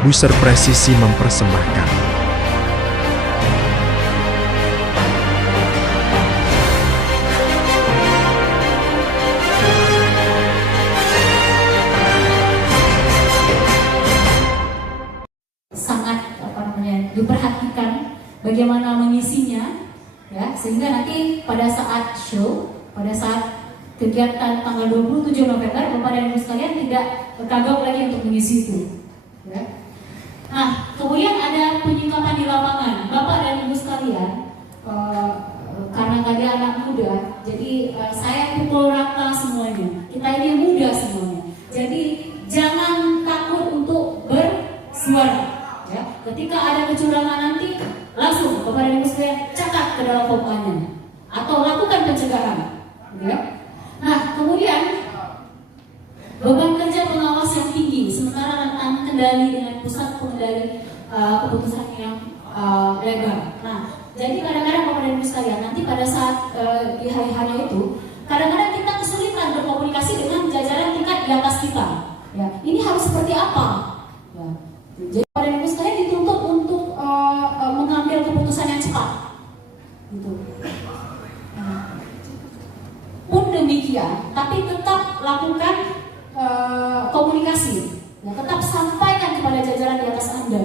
Booster Presisi mempersembahkan sangat diperhatikan bagaimana mengisinya, ya, sehingga nanti pada saat show, pada saat kegiatan tanggal 27 November, Bapak dan Ibu sekalian tidak kagok lagi untuk mengisi itu, ya. Nah, kemudian ada penyikapan di lapangan, Bapak dan Ibu sekalian. Karena tadi anak muda, jadi saya pukul rata semuanya. Kita ini muda semuanya, jadi jangan takut untuk bersuara. Ya, ketika ada kecurangan nanti, langsung Bapak dan Ibu sekalian catat ke dalam pokoknya atau lakukan pencegahan. Ya. Nah, kemudian beban kerja pengawas yang tinggi, sementara rentang kendali dengan pusat pengendali keputusan yang legal. Nah, jadi kadang-kadang Bapak dan Ibu sekalian, nanti pada saat di hari-hari itu, kadang-kadang kita kesulitan berkomunikasi dengan jajaran tingkat di atas kita. Ya, ini harus seperti apa? Ya. Jadi Bapak dan Ibu sekalian dituntut untuk mengambil keputusan yang cepat. Gitu. Pun demikian, tapi tetap lakukan komunikasi, ya, tetap sampaikan kepada jajaran di atas Anda.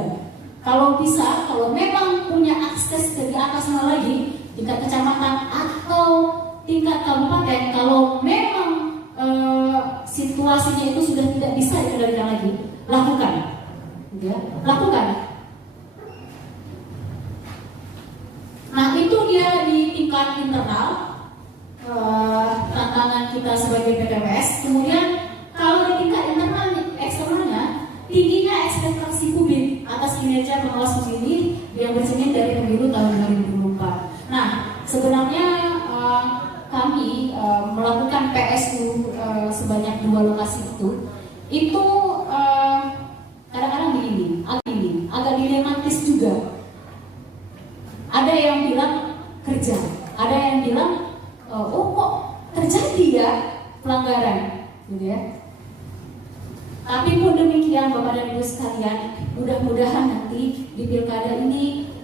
Kalau bisa, kalau memang punya akses ke di atasnya lagi, tingkat kecamatan atau tingkat kabupaten, kalau memang situasinya itu sudah tidak bisa dikendalikan lagi, lakukan, ya, lakukan. Nah, itu dia di tingkat internal. Tantangan kita sebagai PPWS. Kemudian kalau di tingkat internal eksternalnya, tingginya ekspektasi publik atas kinerja pengawas pemilih yang bercermin dari pemilu tahun 2024. Nah, sebenarnya kami melakukan PSU sebanyak 2 lokasi itu kadang-kadang begini, agak dilematis juga. Ada yang bilang kerja, ada yang bilang oh kok terjadi ya pelanggaran, gitu ya. Tapi pun demikian Bapak dan Ibu sekalian, mudah-mudahan nanti di pilkada ini,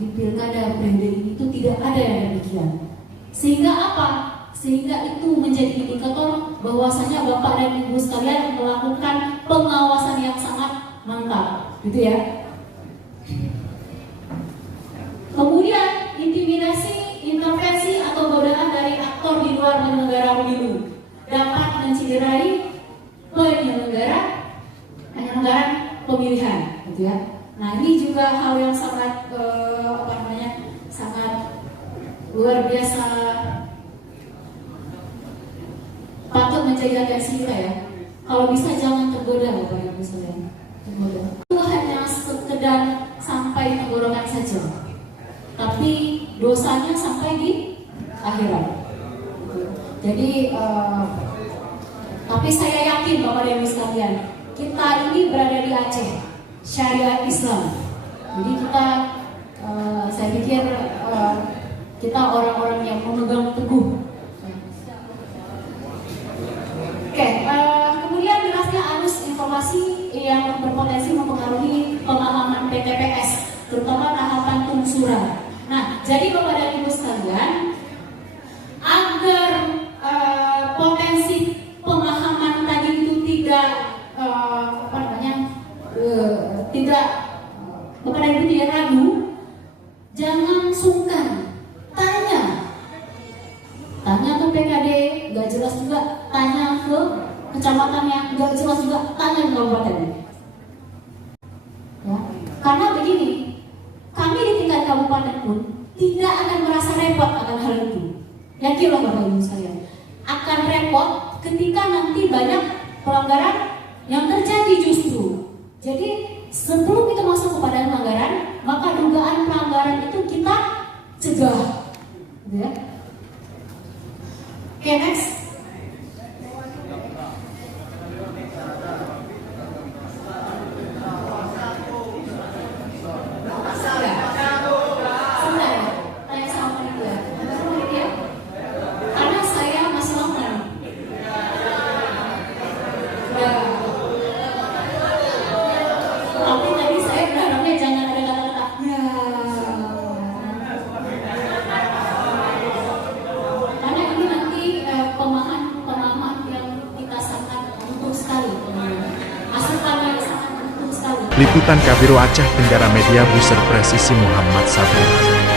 di pilkada periode ini itu tidak ada yang demikian. Sehingga apa? Sehingga itu menjadi indikator bahwasanya Bapak dan Ibu sekalian melakukan pengawasan yang sangat mantap, gitu ya. Kemudian intimidasi, intervensi atau godaan dari aktor di luar penyelenggara pemilu dapat menciderai penyelenggara pemilihan, gitu ya. Nah, ini juga hal yang sangat sangat luar biasa, patut menjadi atensi kita ya. Kalau bisa jangan tergoda, Bapak Ibu sekalian. Tergoda. Itu hanya sekedar sampai tenggorokan saja, tapi dosanya sampai di akhirat. Jadi, tapi saya yakin Bapak dan Ibu sekalian, kita ini berada di Aceh, syariat Islam. Jadi kita, saya pikir kita orang-orang yang memegang teguh. Oke, kemudian jelasnya arus informasi yang berpotensi mempengaruhi pemahaman PTPS, terutama tahapan pengsuran. Nah, jadi Bapak dan Ibu sekalian, agar potensi pemahaman tadi itu tidak tidak Bapak dan Ibu tidak ragu, jangan sungkan tanya ke PKD, nggak jelas juga, tanya ke kecamatannya, nggak jelas juga, tanya ke kabupaten. Ya, karena begini, kami di tingkat kabupaten pun tidak akan merasa repot akan hal itu. Yakinlah Bapak Ibu sekalian, akan repot ketika nanti banyak pelanggaran yang terjadi justru. Jadi sebelum kita masuk kepada pelanggaran, maka dugaan pelanggaran itu kita cegah. Ya. Oke, next. Tapi tadi saya berharapnya jangan ada kata-kata ya. Karena ini nanti pemahaman yang kita sangat butuh sekali. Asupan yang sangat butuh sekali. Liputan Kabiro Aceh Tenggara Media Buser Presisi Muhammad Sabri.